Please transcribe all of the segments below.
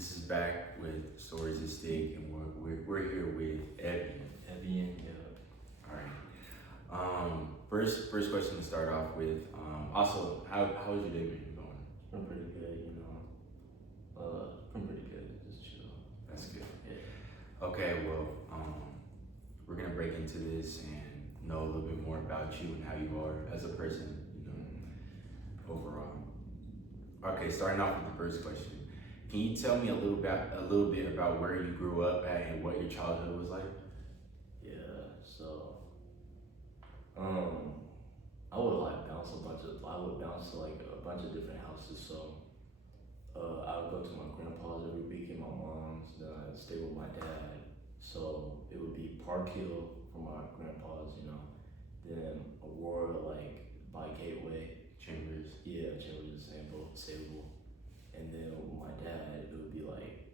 This is back with Stories of Stick, and we're here with Evian. Evian, yeah. All right. First question to start off with. Also, how's your day been going? It's been pretty good, been pretty good. Just chill. That's good. Yeah. Okay. Well, we're gonna break into this and know a little bit more about you and how you are as a person. Overall. Okay. Starting off with the first question. Can you tell me a little bit about where you grew up at and what your childhood was like? Yeah. So, I would bounce to like a bunch of different houses. So, I would go to my grandpa's every week and my mom's. Then I'd stay with my dad. So it would be Park Hill for my grandpa's, Then Aurora, like by Gateway. Chambers. Yeah, Chambers and Sable. And then with my dad, it would be like,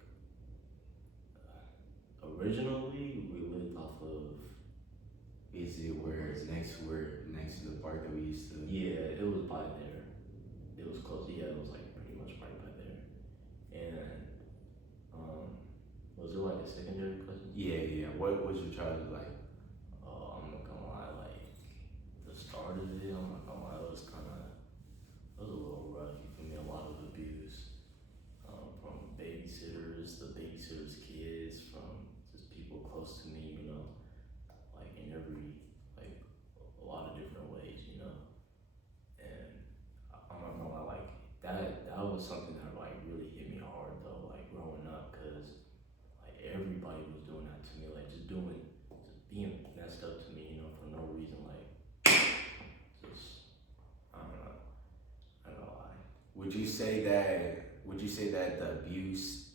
originally we lived off of. Is it where it's next to the park that we used to? Yeah, it was by there. It was close. Yeah, it was like pretty much right by there. And was there like a secondary question? Yeah. What was your childhood like? I'm not gonna lie, like the start of it, I'm not gonna lie, it was a little rough. You feel me? A lot of abuse. From babysitters, the babysitters' kids, from just people close to me, like in like a lot of different ways. And I'm not gonna lie, like that was something that like really hit me hard though, like growing up, cause like everybody was doing that to me, like just being messed up to me, for no reason, like just I don't know, I don't know why. Would you say that the abuse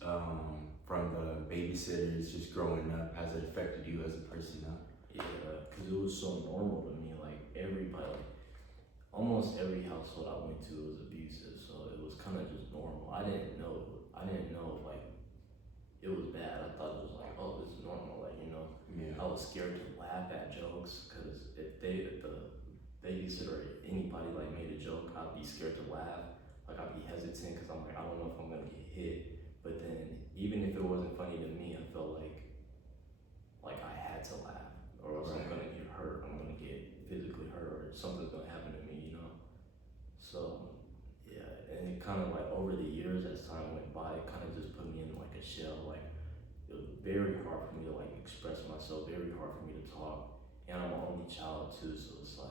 from the babysitters just growing up has it affected you as a person now? Yeah, cause it was so normal to me. Like everybody, like almost every household I went to was abusive, so it was kind of just normal. I didn't know if like it was bad. I thought it was like, oh, this is normal. Like Yeah. I was scared to laugh at jokes, cause if the babysitter or anybody like made a joke, I'd be scared to laugh. Like I'd be hesitant, cause I'm like, I don't know if I'm gonna get hit. But then even if it wasn't funny to me, I felt like I had to laugh, or else I'm gonna get hurt. I'm gonna get physically hurt, or something's gonna happen to me. So yeah, and it kind of like over the years as time went by, it kind of just put me in like a shell. Like it was very hard for me to like express myself, very hard for me to talk, and I'm an only child too, so it's like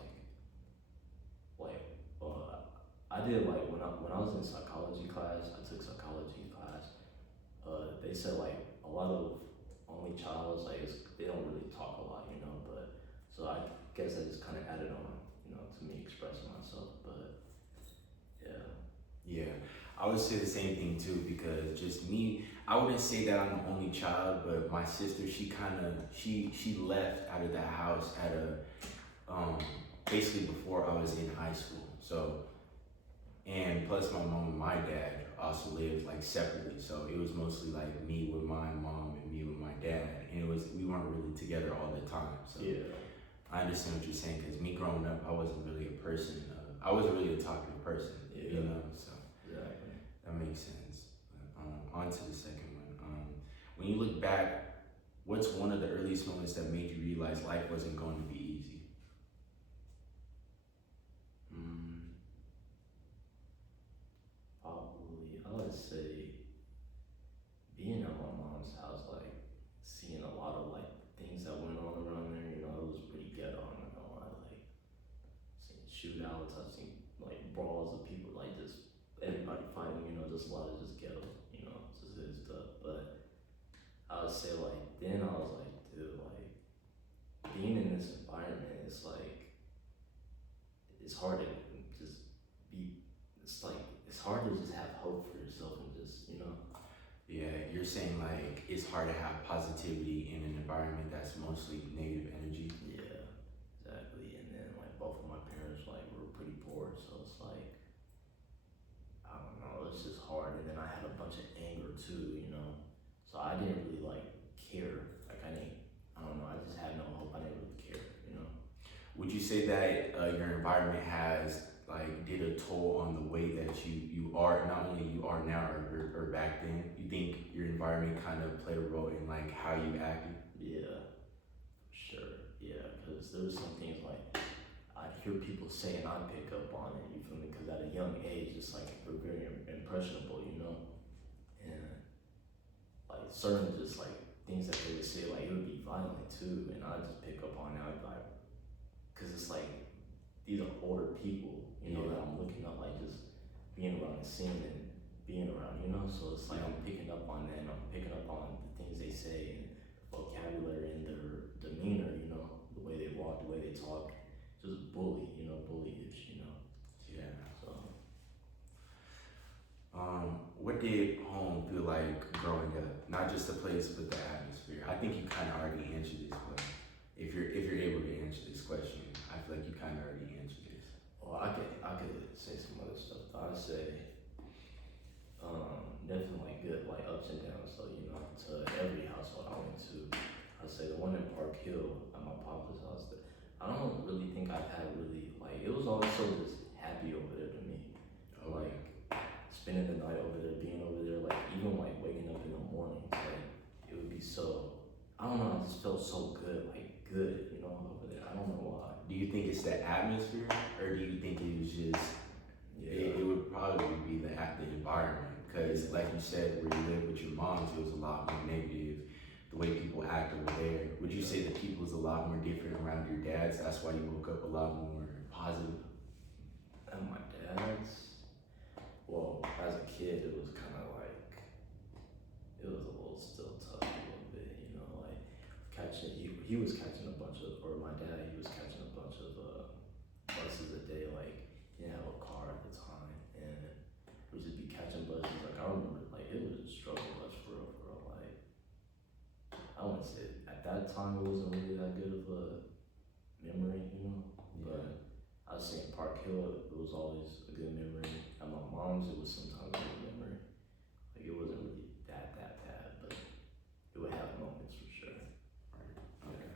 I did like when I was in psychology class, I took psychology class. They said like a lot of only childs, like they don't really talk a lot, but so I guess I just kind of added on, to me expressing myself. But Yeah, I would say the same thing too, because just me, I wouldn't say that I'm the only child, but my sister, she left out of that house at basically before I was in high school. So, and plus my mom and my dad also lived like separately. So it was mostly like me with my mom and me with my dad, and we weren't really together all the time. So yeah, I understand what you're saying, because me growing up, I wasn't really a person. I wasn't really a talkative person, So exactly. that makes sense. On to the second one. When you look back, what's one of the earliest moments that made you realize life wasn't going to be easy? Probably, I would say being at my mom's house, like seeing a lot of like things that went on around there. It was pretty ghetto. I'm not gonna lie. Like seen shootouts, I've seen like brawls of people, like just everybody fighting. Just a lot of just ghetto. Just his stuff. But I would say like then I was like, dude, like being in this environment, it's like it's hard to just be. It's hard to just have hope for yourself and just. Yeah, you're saying like it's hard to have positivity in an environment that's mostly negative energy. Yeah, exactly. And then like both of my parents like were pretty poor, so it's like I don't know, it's just hard. And then I had a bunch of anger too. So I didn't really like care. Like I don't know, I just had no hope. I didn't really care. Would you say that your environment has like like did a toll on the way that you are, not only you are now or back then? You think your environment kind of played a role in like how you acted? Yeah, sure. Yeah, because there's some things like I'd hear people say and I'd pick up on it, you feel me? Because at a young age, it's like we're very impressionable, you know? And like certain just like things that they would say, like it would be violent too, and I'd just pick up on it. I'd be like, because it's like these are older people, you know, that I'm looking up, like just being around and seeing and being around, you know? So it's like I'm picking up on that, and I'm picking up on the things they say and vocabulary and their demeanor, you know, the way they walk, the way they talk, just bully, you know, bullyish, you know. Yeah. So What did home feel like growing up? Not just the place, but the atmosphere. I think you kind of already answered this, but if you're able to answer this question, I feel like you kind of already answered this. well, I could say some other stuff. I'd say definitely like good like ups and downs. So you know, to every household I went to, I'd say the one in Park Hill at my papa's house. I don't really think I've had really like it was always so just happy over there to me. Like spending the night over there, being over there, like even like waking up in the mornings, like it would be so. I don't know. I just felt so good, like good, you know, over there. I don't know why. Do you think it's the atmosphere, or do you think it was just? Yeah. It would probably be the environment, because like you said, where you live with your moms, it was a lot more negative. The way people act over there. Would you say the people's a lot more different around your dad's? That's why you woke up a lot more positive. And my dad's, well, as a kid, it was kind of like it was a little still tough a little bit, you know, like catching. He was catching a bunch of, or my dad, he was catching a bunch of buses a day. Like he didn't have a car at the time, and we'd just be catching buses. Like I remember, like it was a struggle bus for real, for real. Like I wouldn't say at that time it wasn't really that good of a memory, you know. But I was saying Park Hill, it was always a good memory. At my mom's, it was sometimes a good memory. Like it wasn't really that bad, but it would have moments for sure. Right. Okay.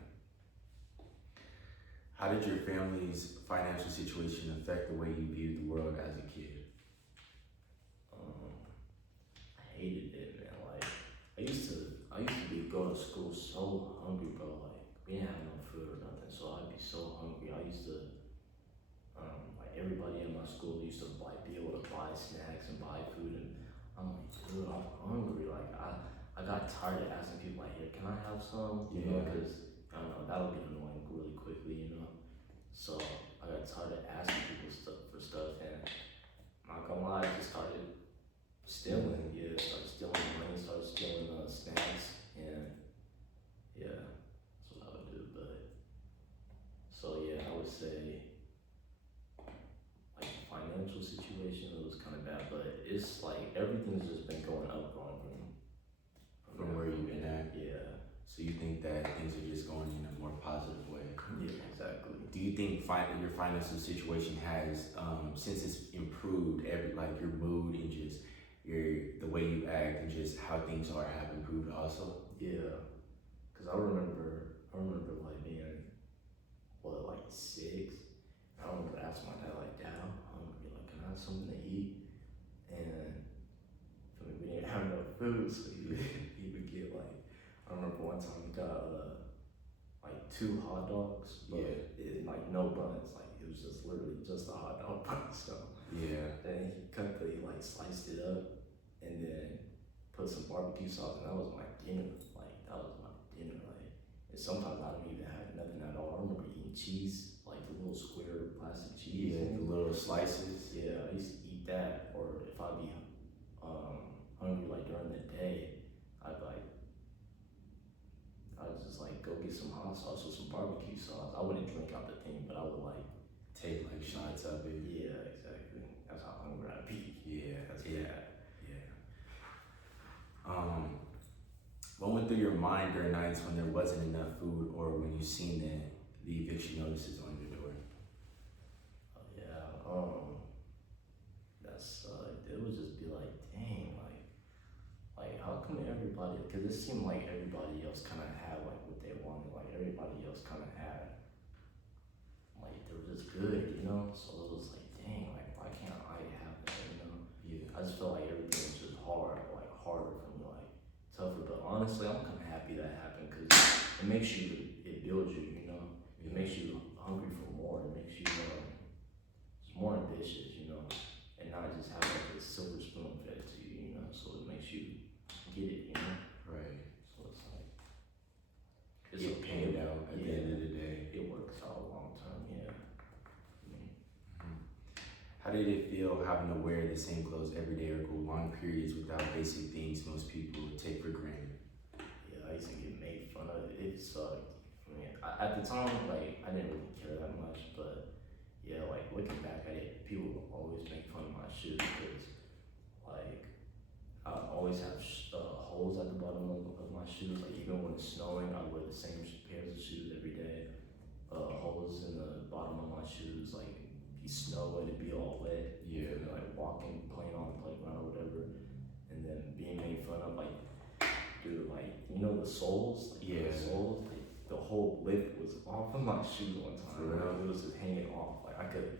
How did your family's financial situation affect the way you viewed the world as a kid? I hated it, man. Like I used to go to school so hungry, bro. Like we didn't have no food or nothing, so I'd be so hungry. I used to, like everybody in my school used to be able to buy snacks and buy food, and I'm like, dude, I'm hungry. Like I got tired of asking people like, here, can I have some? You know, because I don't know, that'll get annoying really quickly, you know. So I got tired of asking people for stuff, and I'm not gonna lie, I just started stealing. Yeah, started stealing money, started stealing snacks, and yeah, that's what I would do. But so yeah, I would say like the financial situation, it was kind of bad, but it's like everything's just been going up, From where you've been at? Yeah. So you think that things are just going in a more positive way? Yeah, exactly. Do you think your financial situation has, since it's improved, like your mood and just the way you act and just how things have improved also? Yeah, cause I remember like being like 6. I remember asking my dad like, Dad, I'm hungry. Like, can I have something to eat? And we didn't have no food, so he would get like. I remember one time he got like 2 hot dogs, but like no buns. Like it was just literally just a hot dog bun. So then he like sliced it up and then put some barbecue sauce, and that was my dinner. Like that was my dinner. Like and sometimes I don't even have nothing at all. I remember eating cheese, like the little square plastic cheese. Yeah, the little slices. Yeah, I used to eat that, or if I'd be hungry like during the day, I'd just like go get some hot sauce or some barbecue sauce. I wouldn't drink out the thing, but I would like take like shots of it. Yeah, exactly. That's how hungry I'd be. Yeah, that's bad. Yeah. What went through your mind during nights when there wasn't enough food, or when you seen the eviction notices on your door? Yeah. That's it would just be like, dang, like how come everybody? Because it seemed like everybody else kind of had like what they wanted. Like everybody else kind of had, like they were just good, you know. So it was like, dang, like honestly, I'm kind of happy that happened because it makes you, it builds you, you know. It makes you hungry for more. It makes you it's more ambitious, you know, and not just have like a silver spoon fed to you, you know. So it makes you get it, you know. Right. So it's like Get paid out at the end of the day. It works out long term, yeah. How did it feel having to wear the same clothes every day or go long periods without basic things most people take for granted? Yeah, I used to get made fun of. It sucked. I mean, at the time, like, I didn't really care that much, but yeah, like, looking back at it, people would always make fun of my shoes because, like, I always have holes at the bottom of my shoes. Like, even when it's snowing, I wear the same pairs of shoes every day. Holes in the bottom of my shoes, like, be snow and it'd be all wet. Yeah. And, like, walking, playing on the playground or whatever, and then being made fun of, like, dude, like, you know the soles? Like, Yeah. The soles, like, the whole lip was off of my shoe one time. For real? It was just hanging off. Like, I could,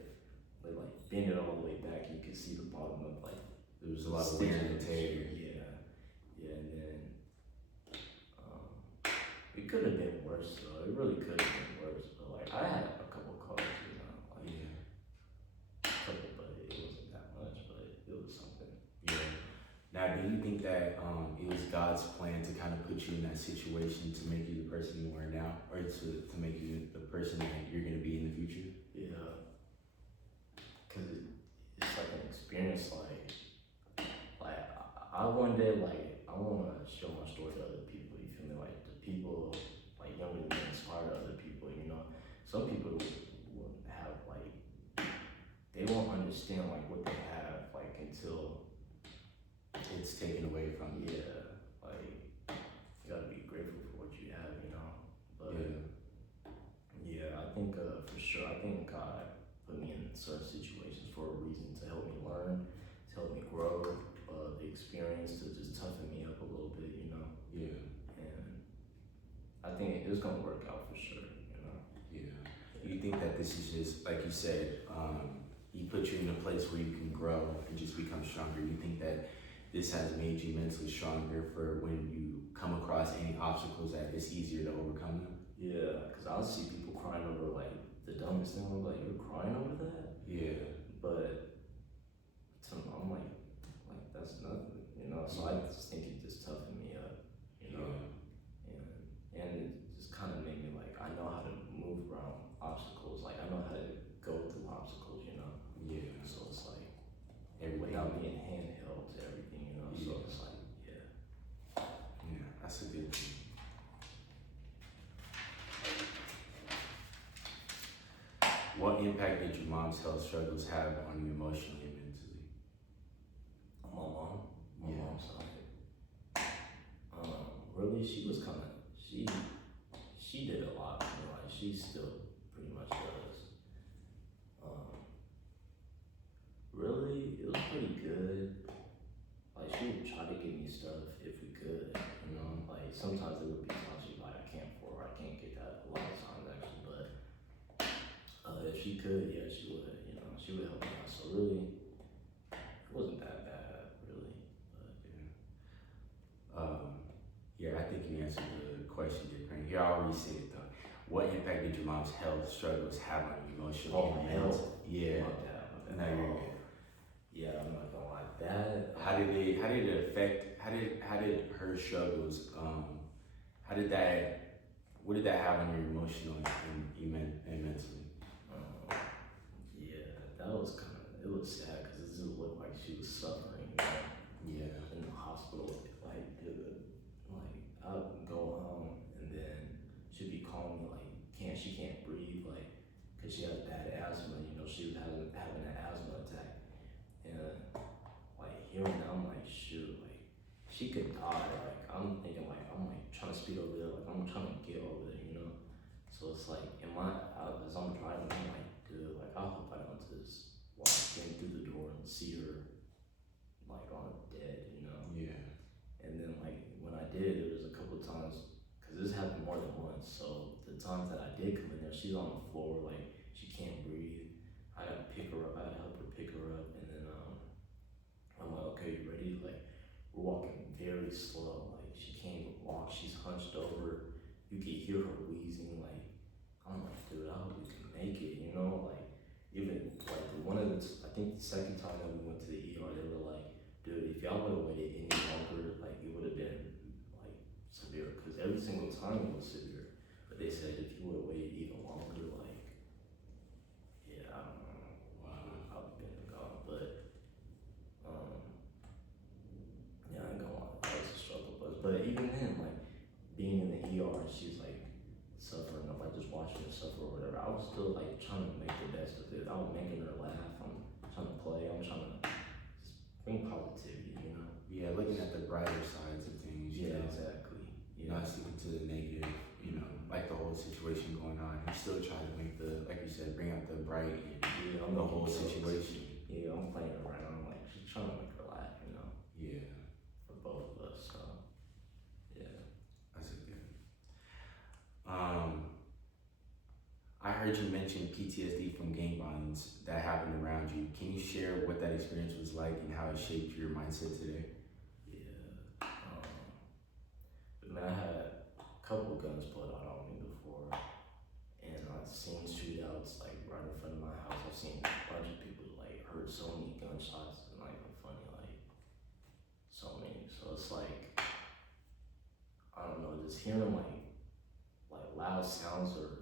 like, bend it all the way back. You could see the bottom of, like, There was a lot of wear and tear. Yeah, and then, it could have been worse, though. It really could have been worse. But, like, I had a couple colors, you know, like, a couple, but it wasn't that much, but it was something. Yeah. Now, do you think that it was God's plan to kind of put you in that situation to make you the person you are now, or to make you the person that you're going to be in the future? Yeah. Because it's like an experience, like I one day, like, I want to show my story to other people, you feel me? Like, the people, like, younger than me inspire other people, you know? Some people won't have, like, they won't understand, like, what they have, like, until It's taken away from you. yeah, like, you gotta be grateful for what you have, you know? But yeah, I think for sure, I think God put me in certain situations for a reason, to help me learn, to help me grow, the experience to just toughen me up a little bit, you know? Yeah. And I think it's gonna work out for sure, you know? Yeah. You think that this is just, like you said, he put you in a place where you can grow and just become stronger. You think that this has made you mentally stronger for when you come across any obstacles, that it's easier to overcome them? Yeah, because I'll see people crying over, like, the dumbest thing. I'm like, you're crying over that? Yeah. But I'm like, that's nothing, you know? So I just think it just toughened me up, you know? And it just kind of made me, like, I know how to move around obstacles. Like, I know how to go through obstacles, you know? Yeah. So it's like, Everything. without being handheld to everything, you know? So it's like, Yeah, that's a good thing. What impact did your mom's health struggles have on you emotionally and mentally? my mom, Yeah. mom's side, really, she was kind of, she did a lot, you know, like, she still pretty much does. Really, it was pretty good. Like, she would try to give me stuff if we could, you know, like, sometimes there would be times she'd be like, I can't get that, a lot of times actually, but, if she could, yeah, she would, you know, she would help me out, so really, it wasn't that bad, really, but. Yeah, I think you answered the question different. You already said it though. What impact did your mom's health struggles have on you emotionally? Oh, and health? Yeah. My dad. No, you're good. Yeah, I'm not gonna lie. That. How did it affect? How did her struggles? What did that have on your emotional and mentally? Yeah, that was it was sad because it just looked like she was suffering, you know? Yeah. In the hospital, like, dude, like, I would go home and then she'd be calling me, like, she can't breathe, like, because she has bad asthma, you know, she was having an asthma attack. And, like, hearing that, I'm like, shoot, like, she could die, like, I'm thinking, like, I'm, like, trying to speed over there, like, I'm trying to get over there, you know? So it's like, as I'm driving, I'm like, dude, like, I hope I don't just walk in through the door and see her, like, on dead, you know? Yeah. And then, like, when I did, there was a couple of times, because this happened more than once, so the times that I did come in there, she's on the floor, like, she can't breathe. I gotta pick her up, I gotta help her pick her up, and then, I'm like, okay, you ready? Like, we're walking very slow, like, she can't even walk, she's hunched over. You can hear her wheezing. Like, I'm like, dude, I hope you can make it. You know, like even like I think the second time that we went to the ER, they were like, dude, if y'all would have waited any longer, like it would have been like severe. Because every single time it was severe. But they said if you would have waited even longer, like, yeah, I don't know. Wow, I would have been gone. But yeah, I ain't gonna lie, that was a struggle. But even then, like being in the ER, and she's like suffering, I'm like just watching her suffer or whatever. I was still like trying to make the best of it. I was making her laugh. I'm trying to play. I'm trying to just bring positivity, you know. Yeah, looking at the brighter sides of things. Yeah, You know? exactly. Not sticking to the negative. You know, like the whole situation going on. You still try to make like you said, bring out the bright in Yeah, the whole situation. Yeah, I'm playing around. Like just trying to make her laugh, you know. Yeah. For both of us. So yeah. That's a good. I heard you mention PTSD from gang violence that happened around you. Can you share what that experience was like and how it shaped your mindset today? Yeah. But man, I had a couple guns pulled out on me before, and I've seen shootouts like right in front of my house. I've seen a bunch of people like heard so many gunshots, and like funny, like so many. So it's like I don't know, just hearing like loud sounds or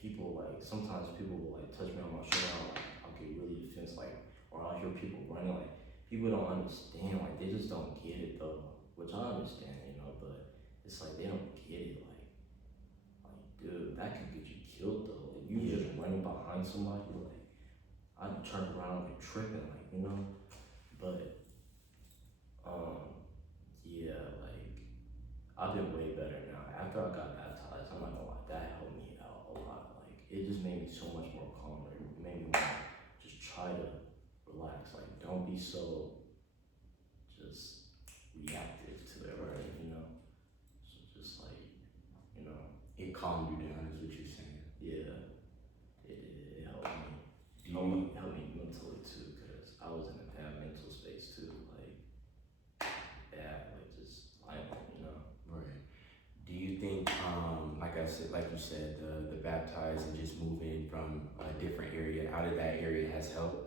people like sometimes people will like touch me on my shoulder, I'll get really defensive, like, or I'll hear people running, like people don't understand, like they just don't get it though, which I understand, you know, but it's like they don't get it, like dude, that could get you killed though, like you just running behind somebody, like I'd turn around and be tripping, like, you know, but yeah, like I've been way better now. After I got baptized, I'm not gonna lie, that helped me out a lot. Like it just made me so much more calmer. It made me want to just try to relax. Like don't be so just reactive to everything, you know. So just like, you know. It calmed you down, is what you're saying. Yeah, it helped me. It helped me mentally too, because I was in a bad mental space too. Like bad, like just violent, you know. Right. Do you think, like you said, the baptized and just moving from a different area out of that area has helped?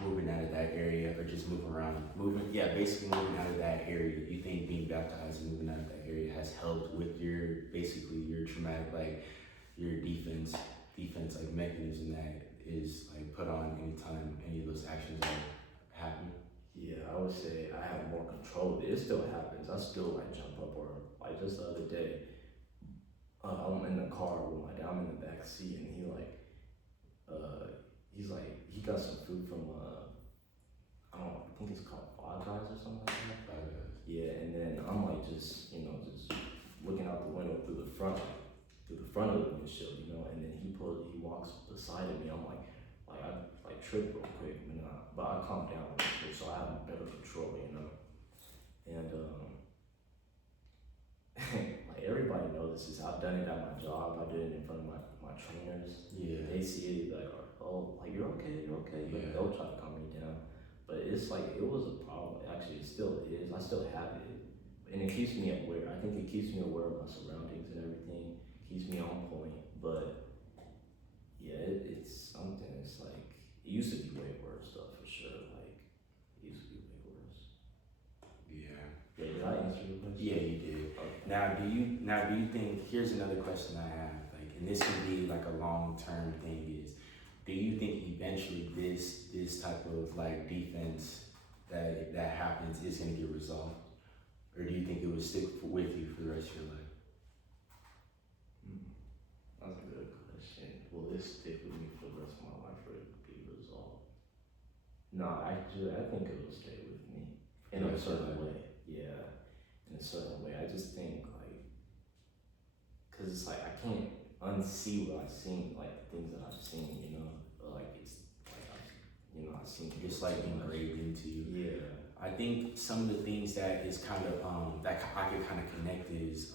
Moving out of that area or just basically moving out of that area. You think being baptized and moving out of that area has helped with your traumatic, like your defense like mechanism that is like put on anytime any of those actions happen? Yeah, I would say I have more control. It still happens. I still like jump up, or like just the other day, I'm in the car with my dad. I'm in the back seat, and he got some food from I don't know, I think it's called Five Guys or something like that. Five Guys. Yeah, and then I'm like just looking out the window through the front of the windshield, you know, and then he walks beside of me. I'm like I trip real quick, but I calm down real quick, so I have better control, you know. And like everybody knows this. I've done it at my job. I did it in front of my trainers. Yeah. They see it, like, oh, like you're okay. Like, Yeah. they'll try to calm me down. But it's like it was a problem. Actually, it still is. I still have it, and it keeps me aware. I think it keeps me aware of my surroundings and everything. Keeps me on point. But yeah, it's something. It's like it used to be way worse, though, for sure. Like it used to be way worse. Yeah. Yeah. Did I answer your question? Yeah, you did. Okay. Now do you think, here's another question I have, like, and this can be like a long-term thing, is do you think eventually this type of like defense that happens is gonna get resolved? Or do you think it will stick with you for the rest of your life? That's a good question. Will this stick with me for the rest of my life, or it be resolved? No, actually, I think it will stay with me in a certain way. Yeah, in a certain way. I just think cause it's like I can't unsee what I've seen, like the things that I've seen, you know. Like it's like I've seen It's like engraved into you. Yeah. I think some of the things that is kind of that I could kind of connect is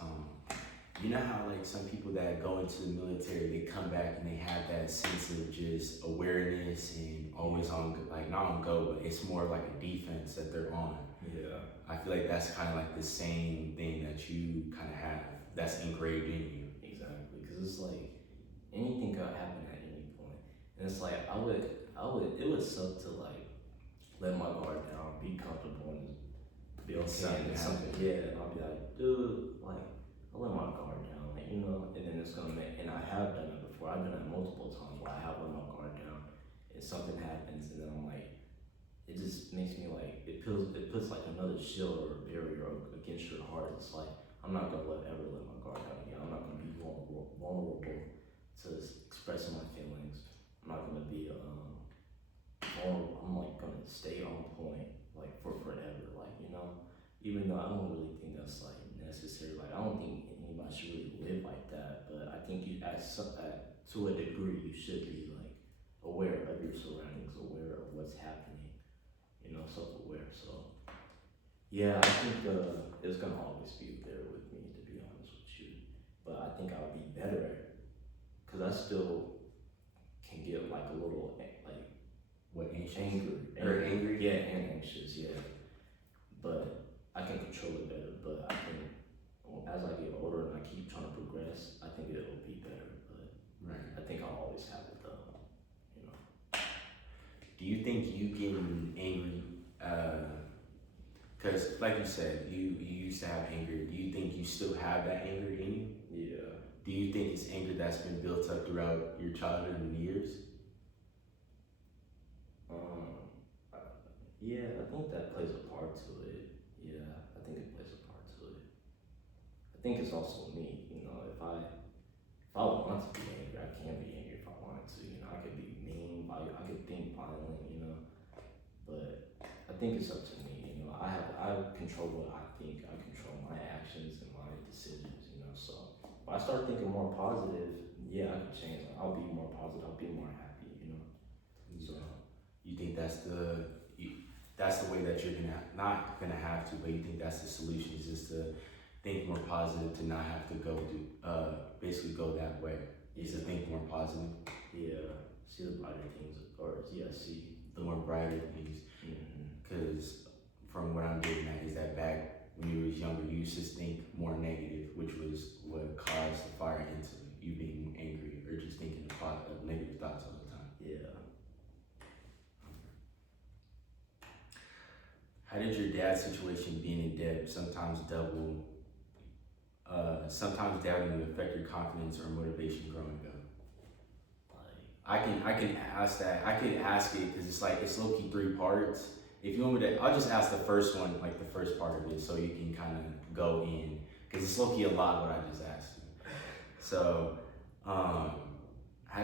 You know how like some people that go into the military, they come back and they have that sense of just awareness and always on, like not on go, but it's more like a defense that they're on. Yeah. I feel like that's kind of like the same thing that you kind of have that's engraved in you. Exactly, because it's like anything could happen at any point, and it's like it would suck to like let my guard down, be comfortable, and be okay, and something, yeah, and I'll be like, dude, like I let my guard down, like you know, and then it's gonna make, and I have done it before. I've done it multiple times where I have let my guard down, and something happens, and then I'm like, it just makes me like it puts like another shield or barrier against your heart. It's like I'm not gonna ever let my guard down again. I'm not gonna be vulnerable to expressing my feelings. I'm not gonna be vulnerable. I'm like gonna stay on point like for forever. Like you know, even though I don't really think that's like necessary. Like I don't think anybody should really live like that. But I think you to a degree you should be like aware of your surroundings, aware of what's happening. You know, self-aware. So yeah, I think it's gonna always be there with me, to be honest with you. But I think I'll be better at it because I still can get like a little like What, anxious? angry, yeah, and anxious, yeah. But I can control it better. But I think as I get older and I keep trying to progress, I think it'll be better. But Right. I think I'll always have it though. You know. Do you think you getting angry, because like you said, you used to have anger. Do you think you still have that anger in you? Yeah. Do you think it's anger that's been built up throughout your childhood and years? Yeah, I think that plays a part to it. Yeah, I think it plays a part to it. I think it's also me, you know, if I want to be angry, I can be angry if I want to, you know, I could be mean, I could think violent, you know, but I think it's up to me, you know, I control what I think, I control my actions and my decisions, you know, so if I start thinking more positive, yeah, I can change, I'll be more positive, I'll be more happy, you know, so. You think that's the way that you're not gonna have to, but you think that's the solution, is just to think more positive, to not have to basically go that way, is to think more positive. Yeah, see the brighter things, or yeah, see the more brighter things. Because from what I'm getting at is that back when you was younger, you used to think more negative, which was what caused the fire into you being angry or just thinking of negative thoughts all the time. Yeah. How did your dad's situation being in debt, sometimes doubting, affect your confidence or motivation growing up? I can ask that. I can ask it because it's like it's low-key 3 parts. If you want me to, I'll just ask the first one, like the first part of it, so you can kind of go in, because it's low-key a lot what I just asked you. So, how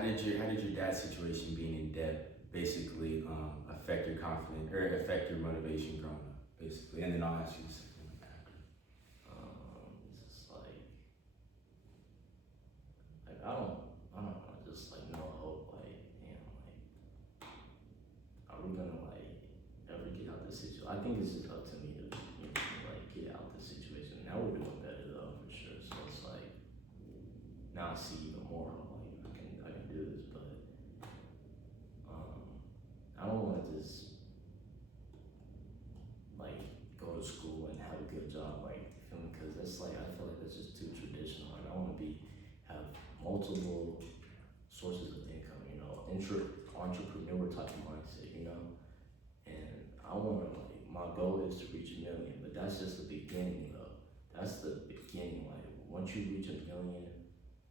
did your dad's situation being in debt basically affect your confidence or affect your motivation growing up, basically? And then I'll ask you the second one after. It's just like I don't know, just like no hope, like damn, like are we gonna like ever get out this situation? I think it's just up to me to like get out this situation. Now we're doing better though for sure. So it's like now I see even more like I can do this, but I don't want to just like go to school and have a good job, like because that's like I feel like that's just too traditional. Like I want to have multiple sources of income, you know, entrepreneur type of mindset, you know, and I want to like my goal is to reach 1 million, but that's just the beginning though. That's the beginning. Like once you reach 1 million,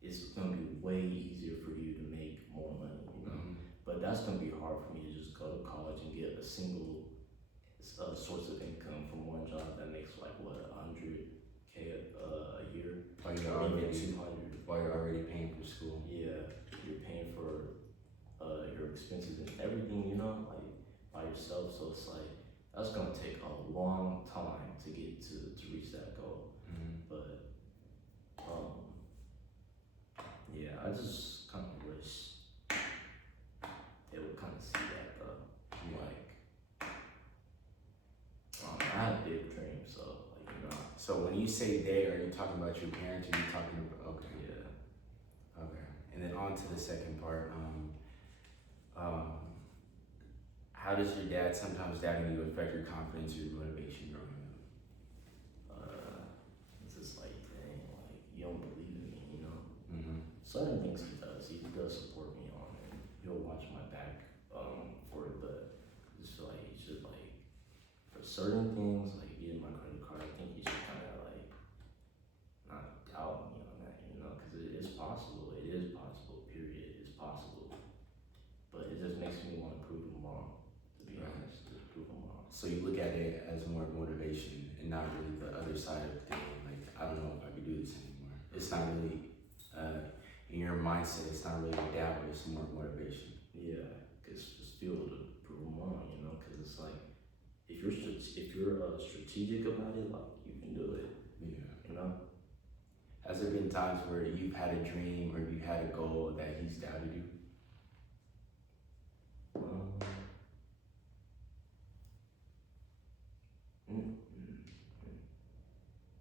it's gonna be way easier for you to make more money, you know. But that's gonna be hard for me to just go to college and get a single source of income from one job that makes like what 100K a year, While or even 200. While you're already paying for school. Yeah, you're paying for your expenses and everything, you know, like by yourself. So it's like that's gonna take a long time to get to reach that goal. But yeah, I just kind of wish they would kind of see that though. Like I have big dreams, so like you know. So when you say they, are you talking about your parents or are you talking about, okay. Yeah. Okay. And then on to the second part. Um, how does your dad sometimes doubting you affect your confidence or your motivation growing It's this like thing, like you don't believe in me, you know. up? Mm-hmm. Certain things he does. He does support me on, and he'll watch my back for it. But I just feel like he should like for certain things, like getting my credit card. I think he should kind of like not doubt me on that, you know, because it is possible. It is possible. Period. It's possible. But it just makes me want to prove him wrong. To be Right. honest, to prove him wrong. So you look at it as more motivation and not really the other side of thinking like, I don't know if I could do this anymore. It's not really, in your mindset, it's not really a doubt, but it's more motivation. Yeah, cause just feel to prove them wrong, you know. Cause it's like if you're strategic about it, like you can do it, Yeah. you know. Has there been times where you've had a dream or you had a goal that he's doubted you? Um, mm, mm, mm.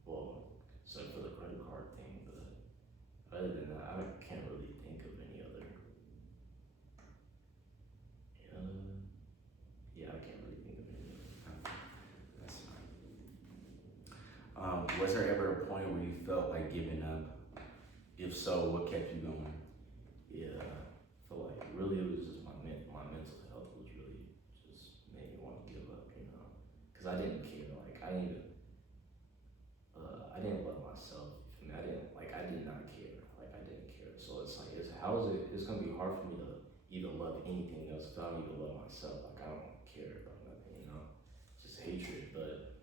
Well, except for the credit card thing, but other than that, I can't really think of any other. Yeah, I can't really think of any other. That's fine. Was there ever a point where you felt like giving up? If so, what kept you going? Yeah, I feel like really it was just my mental health was really just made me want to give up, you know, because I didn't care. Like I didn't love myself. You feel me? I did not care. Like I didn't care. So it's like, how is it? It's gonna be hard for me to even love anything else if I don't even love myself. Like I don't care about nothing, you know. It's just hatred. But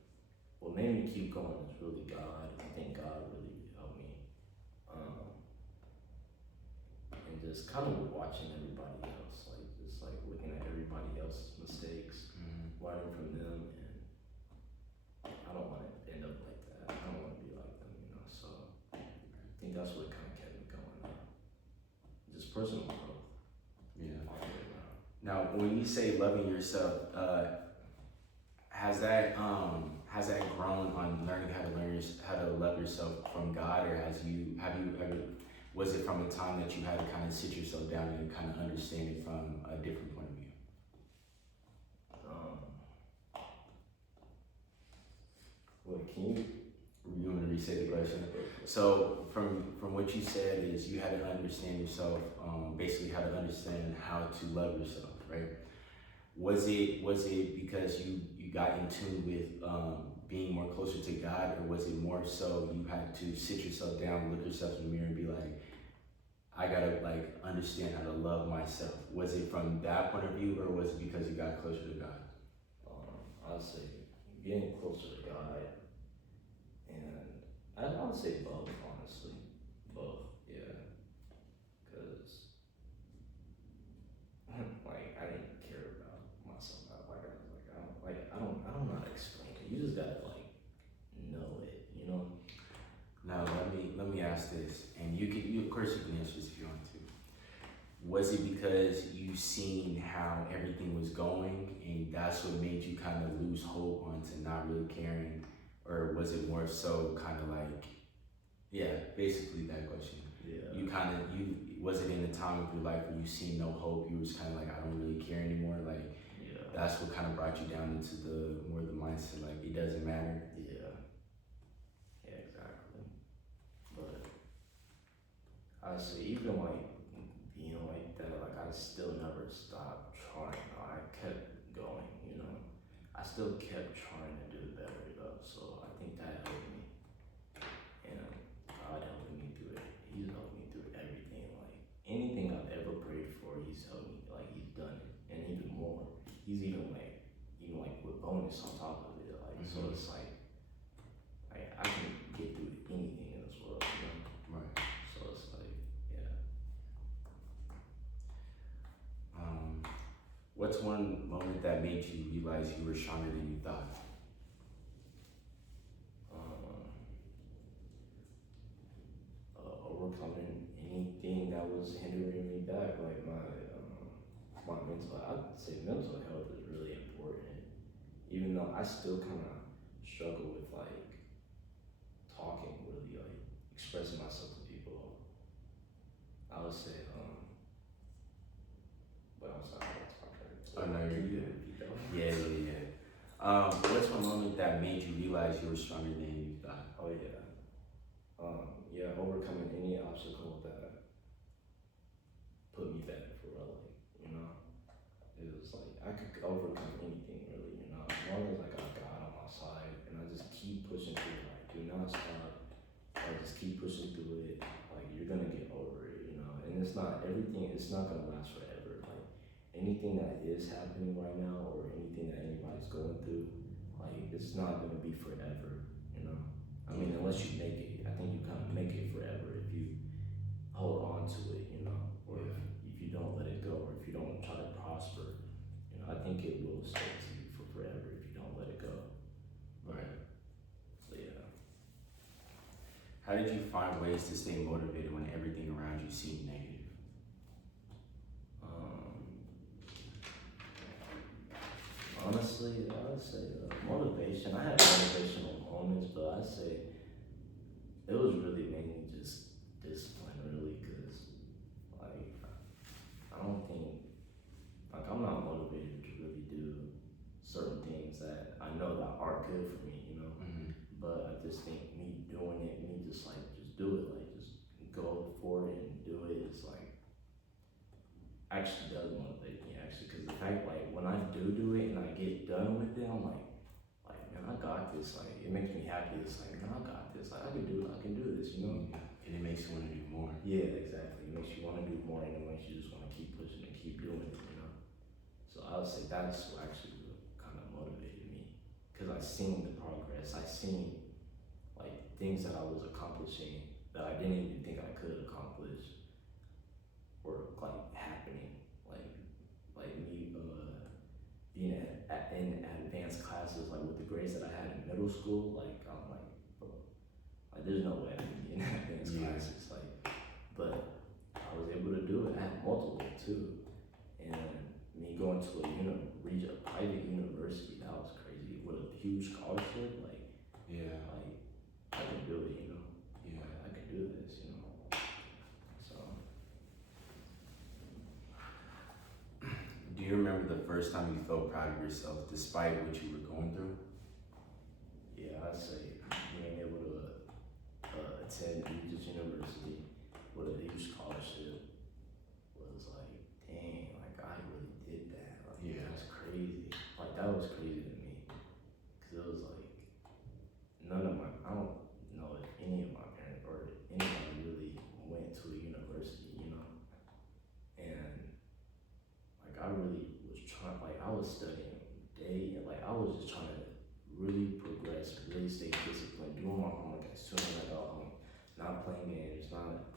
what made me keep going is really God. I think God really helped me. And just kind of watching everybody else, like just like looking at everybody else's mistakes, learning from them, and I don't want to end up like that. I don't want to be like them, you know. So I think that's what kind of kept me going. Just personal growth. Yeah. All the way around. Now, when you say loving yourself, has that grown on learning how to love yourself from God, or have you ever, was it from a time that you had to kind of sit yourself down and kind of understand it from a different point of view? Wait, can you? You want to restate the question? So from what you said is you had to understand yourself, basically how to understand how to love yourself, right? Was it because you got in tune with being more closer to God, or was it more so you had to sit yourself down, look yourself in the mirror, and be like, I gotta like understand how to love myself? Was it from that point of view, or was it because you got closer to God? I'd say getting closer to God, and I would say both, honestly, both, yeah, because like I didn't care about myself. I don't know how to explain it. You just gotta like know it, you know. Now let me ask this, and you of course you can answer this if you want to. Was it because you seen how everything was going, and that's what made you kind of lose hope onto not really caring, or was it more so kind of like, yeah, basically that question. Yeah. You was it in a time of your life where you seen no hope? You was kind of like, I don't really care anymore. Like, Yeah. that's what kind of brought you down into the mindset, like it doesn't matter. Yeah. Yeah, exactly. But I say even like being like that, like I still never stopped trying. I kept going, you know. I still kept trying to do better though. So I think that helped me. And God helped me through it. He's helped me through everything. Like anything I've ever prayed for, he's helped me. Like he's done it. And even more. He's even like with bonus on top of it. Like so it's like I can get through anything in this world, you know? Right. So it's like, yeah. What's one moment that made you realize you were stronger than you thought? Overcoming anything that was hindering me back, like my mental. I'd say mental health is really important. Even though I still kind of struggle with like expressing myself to people, I would say, but I'm sorry, that's my turn. Oh no, you're Can you good. repeat that one? Yeah. What's one moment that made you realize you were stronger than you thought? Oh yeah. Yeah, overcoming any obstacle that put me back for real, like, you know, it was like I could overcome anything really, you know, as long as I got God on my side and I just keep pushing through, like, do not stop, I just keep pushing through it, like, you're gonna get over it, you know, and it's not everything, it's not gonna last forever, like, anything that is happening right now or anything that anybody's going through, like, it's not gonna be forever, you know, I mean, unless you make it, I think you kind of make it forever if you hold on to it, you know, or if you don't let it go, or if you don't try to prosper, you know, I think it will stay to you for forever if you don't let it go. Right. So yeah. How did you find ways to stay motivated when everything around you seemed negative? Honestly, I would say motivation. I had motivational moments, but I'd say it was really mainly just discipline, really, because like I don't think like I'm not motivated to really do certain things that I know that are good for me, you know. Mm-hmm. But I just think me doing it, me just do it, like just go for it and do it. It's like actually does motivate me actually, because the fact like when I do it and I get done with it, I'm like man, I got this. Like it makes me happy. It's like man, I got this. Like I can do it. I can do this. You know. And it makes you want to do more. Yeah, exactly. It makes you want to do more, and it makes you just want to keep pushing and keep doing it. You know. So I would say that's what actually what kind of motivated me, because I seen the progress. I seen like things that I was accomplishing that I didn't even think I could accomplish were like happening. Like me being in advanced classes, like with the grades that I had in middle school, like I'm like, bro, like there's no way I can be in advanced classes, like, but I was able to do it. I had multiple too, and me going to a private university, that was crazy with a huge scholarship, like I can do it, you know. Like, I can do this, you know. So. Do you remember the first time you felt proud of yourself despite what you were going through? Yeah, I'd say being able to attend Regis University with a huge scholarship was like, dang, like I really did that. Like, that's crazy. Like that was crazy to me, cause it was like I don't know if any of my parents or anybody really went to a university, you know, and like I really was trying, like I was studying day and like I was just trying to really progress, really stay disciplined, doing my homework as soon as I got home, not playing games, not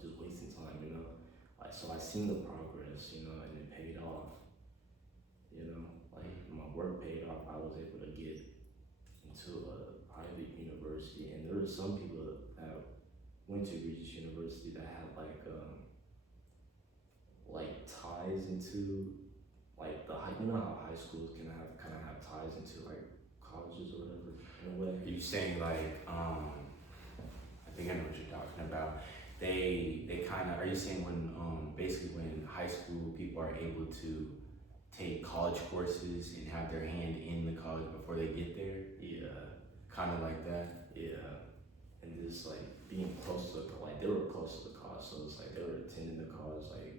just wasting time, you know. Like so I seen the progress, you know, and it paid off. You know, like my work paid off. I was able to get into a private university, and there were some people that went to Regis University that had like ties into like the high, you know how high schools can have kind of have ties into like colleges or whatever in a way. Are you saying like I think I know what you're talking about. They kind of, are you saying when basically when high school people are able to take college courses and have their hand in the college before they get there? Yeah. Kind of like that. Yeah. And just like being close to like they were close to the college, so it's like they were attending the college like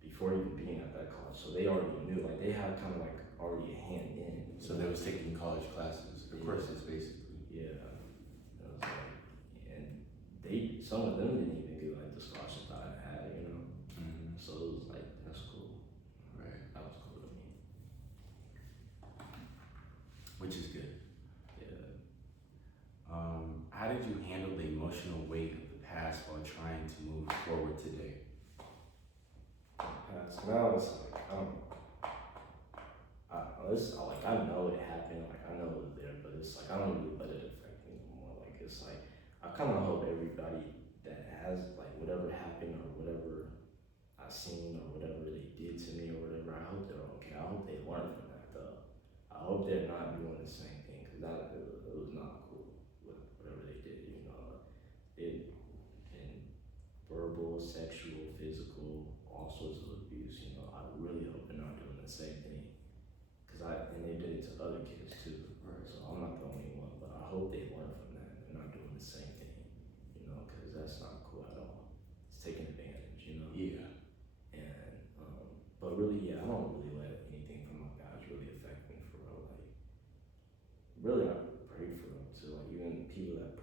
before even being at that college, so they already knew, like they had kind of like already a hand in. So they was taking college classes, or courses basically. Yeah. And I was like, and some of them didn't even get like the scholarship that I had, you know. Mm-hmm. So it was like that's cool. Right. That was cool to me. Which is good. Yeah. How did you handle the emotional weight of the past while trying to move forward today? Past now it's like I know it happened, like I know it was there, but it's like I don't really let it affect me anymore. Like it's like I kind of hope everybody that has like whatever happened or whatever I seen or whatever they did to me or whatever, I hope they're okay. I hope they learn from that though. I hope they're not doing the same thing, because it was not cool.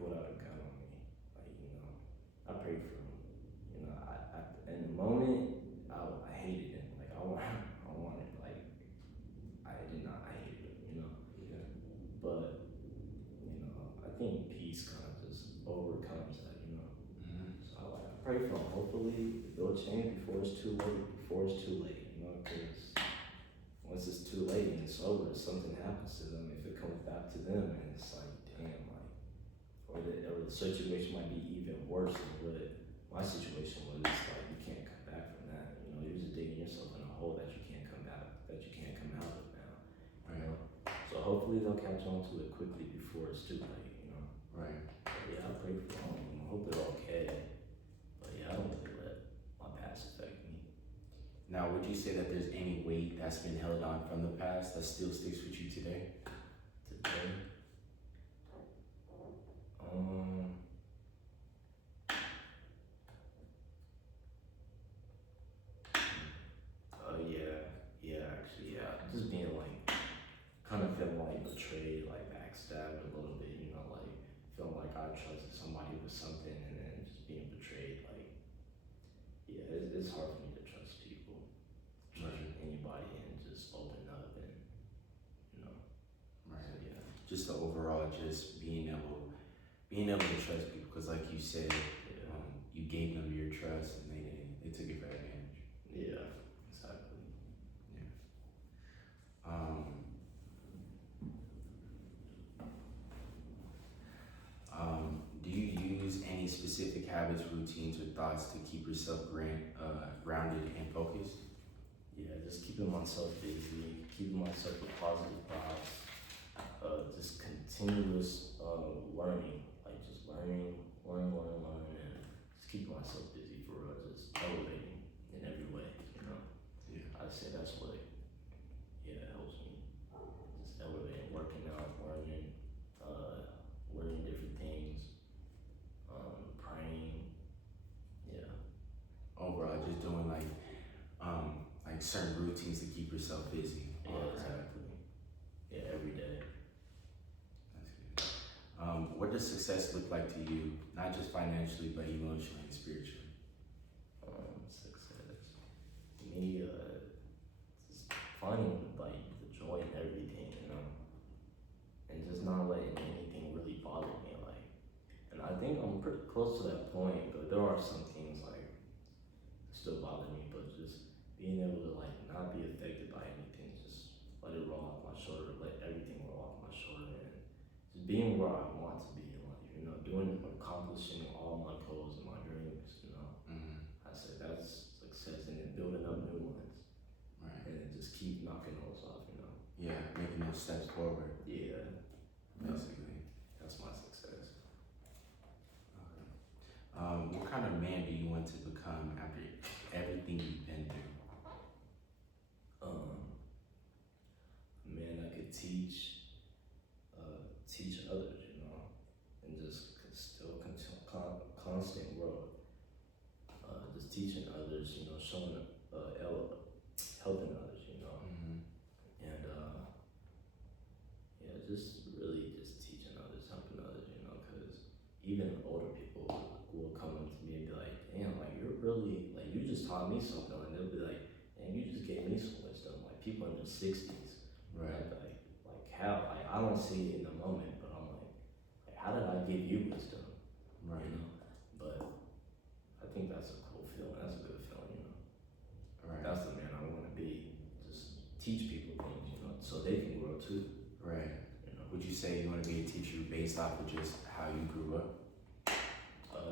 pulled out a gun on me. Like, you know, I prayed for him. You know, in the moment, I hated him. Like, I wanted, like, I hated him, you know. Yeah. But, you know, I think peace kind of just overcomes that, you know. So I pray for him. Hopefully, they'll change before it's too late, you know, because once it's too late and it's over, something happens to them, if it comes back to them, and it's like, damn, like, or the situation might be even worse than what my situation was. It's like, you can't come back from that. You know, you're just digging yourself in a hole that you can't come out of now. You know? So hopefully they'll catch on to it quickly before it's too late, you know. Right. But yeah, I pray for them. You know, hope they're okay. But yeah, I don't really let my past affect me. Now, would you say that there's any weight that's been held on from the past that still sticks with you today? Today? Actually, yeah. Just being like, kind of feeling like betrayed, like backstabbed a little bit, you know, like feeling like I trusted somebody with something and then just being betrayed. Like, yeah, it's hard for me to trust people, anybody, and just open up and, you know. Right. So, yeah. Just the overall, just being able to trust people, because like you said, you gave them your trust and they took it for advantage. Yeah, exactly. Yeah. Do you use any specific habits, routines, or thoughts to keep yourself grounded and focused? Yeah, just keeping myself busy, keeping myself with positive thoughts, just continuous learning, like just learning, and just keeping myself busy for real, just elevating in every way, you know. Yeah. I'd say that's what, helps me. Just elevating, working out, learning different things, praying, yeah. Overall, just doing like certain routines to keep yourself busy. Yeah, exactly. Yeah, every day. That's good. What does success look like to you, not just financially, but emotionally and spiritually? Success. Me, just finding like the joy in everything, you know, and just not letting anything really bother me. Like, and I think I'm pretty close to that point, but there are some things like still bother me, but just being able to like not be affected by anything, just let it roll off my shoulder, let everything roll off my shoulder, and just being where I want to be in life, you know, accomplishing all my goals and my dreams, you know. I said that's success, and then building up new ones, Right. and then just keep knocking those off, you know. Yeah, making those steps forward. Yeah, Basically. that's my success. Okay. What kind of man do you want to become after everything you've been through? Man, I could teach others, you know, and just still constant growth. Just teaching others, you know, helping others, you know, and just really just teaching others, helping others, you know, because even older people will come up to me and be like, damn, like you're really, like you just taught me something, and they'll be like, damn, you just gave me some wisdom. Like people in their 60s, Right. like how, like I don't see it in the moment, but I'm like how did I give you wisdom? Right. You know, but I think that's a cool feeling. That's a good feeling, you know. Right. That's the man I want to be. Just teach people things, you know, so they can grow too. Right. You know. Would you say you want to be a teacher based off of just how you grew up?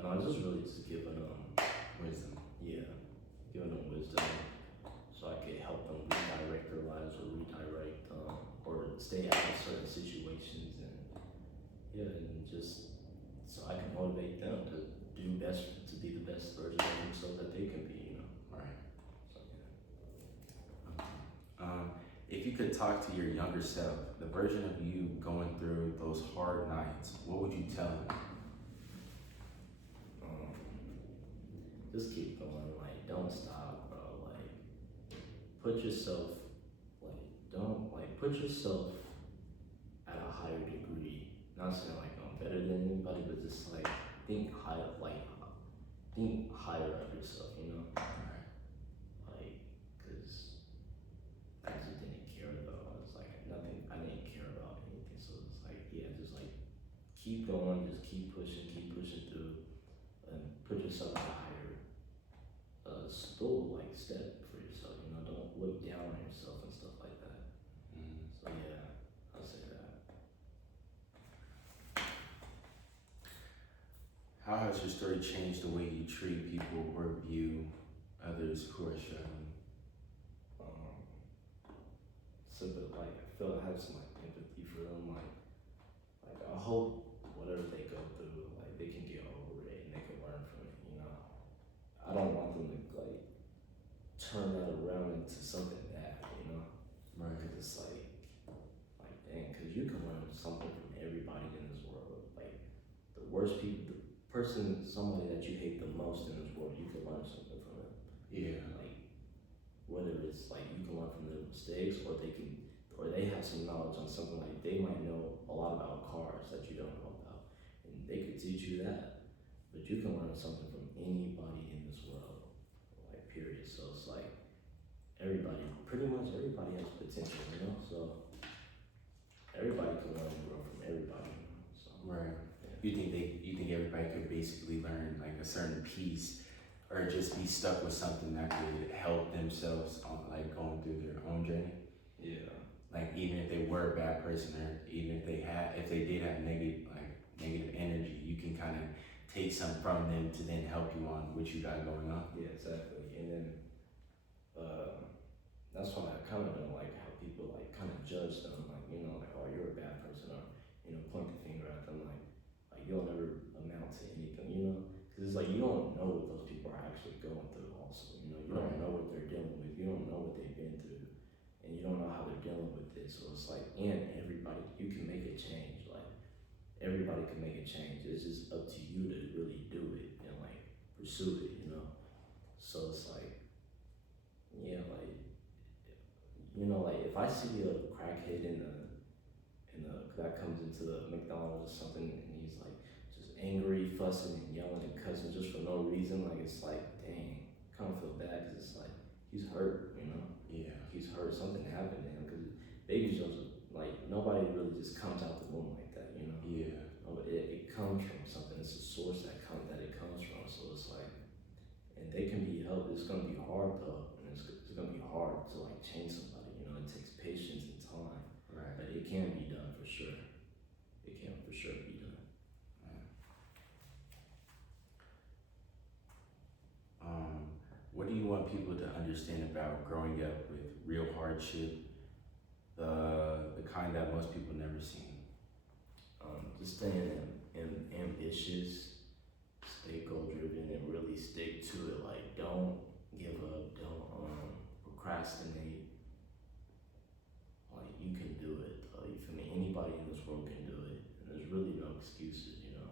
No, it's just really just giving them Wisdom. Yeah, giving them wisdom, so I could help them redirect their lives or stay out of certain situations, and and just so I can motivate them to be the best version of themselves that they can be, you know. Right. So, If you could talk to your younger self, the version of you going through those hard nights, what would you tell him? Just keep going, like don't stop, bro. Like put yourself put yourself at a higher degree. Not saying like don't fail better than anybody, but just like think high, think higher of yourself, you know? Right. Like, cause I just didn't care about. I was like nothing. I didn't care about anything. So it's like, yeah, just like keep going, just keep pushing through, and put yourself in a higher, stool like step for yourself. You know, don't look down on yourself and stuff like that. So yeah, I'll say that. How has your story changed the way you treat people or view others who are struggling? So, but like I feel I have some like empathy for them. Like I hope whatever they go through, like they can get over it and they can learn from it. You know, I don't want them to like turn that around into something bad. You know, Right. because it's like dang, because you can learn something from everybody in this world. Like the worst people, the person, somebody that you hate the most in this world, you can learn something from them. Yeah. Like whether it's like you can learn from their mistakes, or they have some knowledge on something, like they might know a lot about cars that you don't know about, and they could teach you that. But you can learn something from anybody in this world, like period. So it's like pretty much everybody has potential, you know. So everybody can learn and grow from everybody, you know. So Right. yeah. You think everybody could basically learn like a certain piece, or just be stuck with something that could help themselves on like going through their own journey? Yeah. Like even if they were a bad person, or even if they did have negative energy, you can kind of take some from them to then help you on what you got going on. Yeah, exactly. And then that's why I kind of don't like how people like kind of judge them, like, you know, like, oh, you're a bad person, or, you know, point the finger at them, like you'll never amount to anything, you know, because it's like you don't know what those people are actually going through. Also, you know, you don't know what they're dealing with, you don't know what they've been through, and you don't know how they're dealing with it. So it's like, and everybody, you can make a change. Like everybody can make a change. It's just up to you to really do it and like pursue it, you know. So it's like, yeah, like, you know, like if I see a crackhead that comes into the McDonald's or something, and he's like just angry, fussing and yelling and cussing just for no reason, like it's like, dang, I kind of feel bad, because it's like he's hurt, you know. Yeah. He's hurt. Something happened to him, because babies don't like, nobody really just comes out the womb like that, you know. Yeah. No, but it comes from something. It's a source that it comes from. So it's like, and they can be helped. It's gonna be hard though, and it's gonna be hard to like change somebody. You know, it takes patience and time. Right. But it can be done for sure. It can for sure be done. What do you want people to understand about growing up with real hardship, the kind that most people never seen? Just staying ambitious, stay goal driven, and really stick to it. Like, don't give up, don't procrastinate. Like, you can do it. You feel me? Anybody in this world can do it, and there's really no excuses. You know,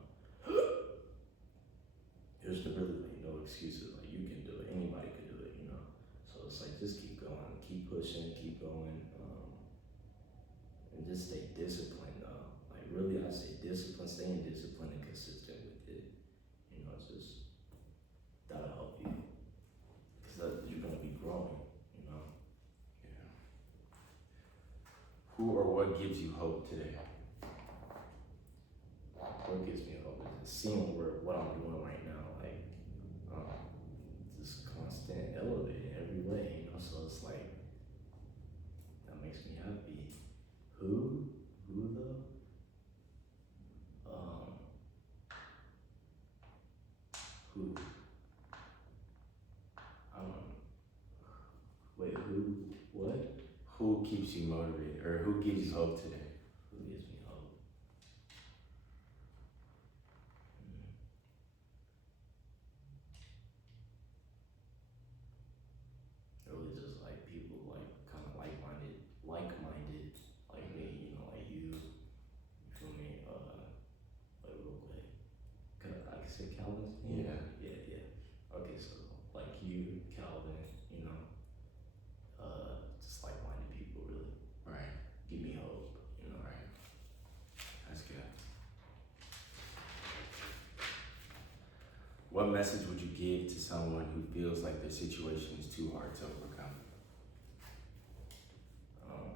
there's really like no excuses. Like, you can do it. Anybody can do it. You know. So it's like, just keep going, keep pushing, keep going, and just stay disciplined. Like, really, I say discipline, staying disciplined and consistent with it. You know, it's just that'll help you, because you're gonna be growing. You know. Yeah. Who or what gives you hope today? What gives me hope is seeing what I'm doing right now, like just constant elevating every way, you know. So it's like that makes me happy. Who though? Who? I don't know. Wait, who? What? Who keeps you motivated, or who gives you hope today? Who gives me hope? Really, just like people like kind of like-minded, like me, you know, like you. You feel me? Like real quick. I can say Calvin's name? Yeah. Yeah. Okay, so like you, Calvin, you know, just like-minded people really Right. give me hope, you What message would you give to someone who feels like their situation is too hard to overcome?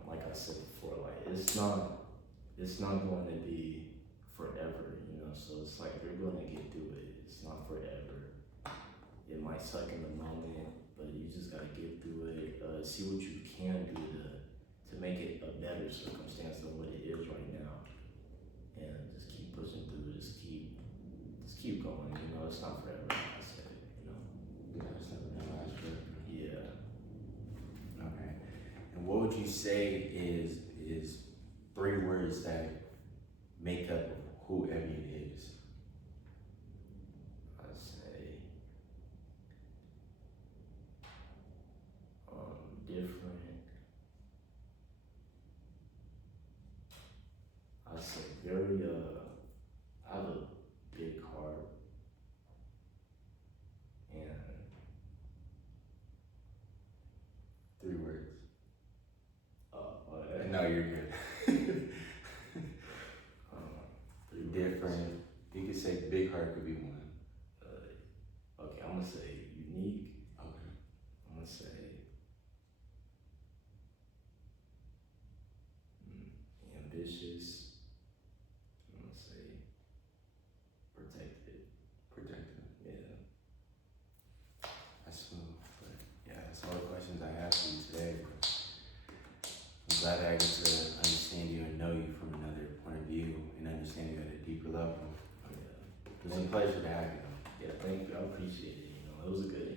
Like I said before, like it's not going to be forever, you know. So it's like you're going to get through it. It's not forever. It might suck in the moment, but you just gotta get through it. See what you can do to make it a better circumstance than what it is right now, and just keep pushing through. Just keep going. You know, it's not forever. Like I said, you know. Yeah, it's never gonna last forever. Yeah. Okay. And what would you say is 3 words that make up who Evian is? I'd say different. I'd say very I have a big heart, and 3 words. uh, No, you're good. 3 words. Different. You could say big heart could be one. Okay, I'm gonna say unique. Okay. I'm gonna say ambitious. I'm gonna say protected. Protected. Yeah. That's smooth. But yeah, that's all the questions I have for you today. I'm glad that I get to understand you and know you from another point of view and understand you at a deeper level. Yeah. It was a pleasure to have you. Yeah, thank you. I appreciate it. You know, it was a good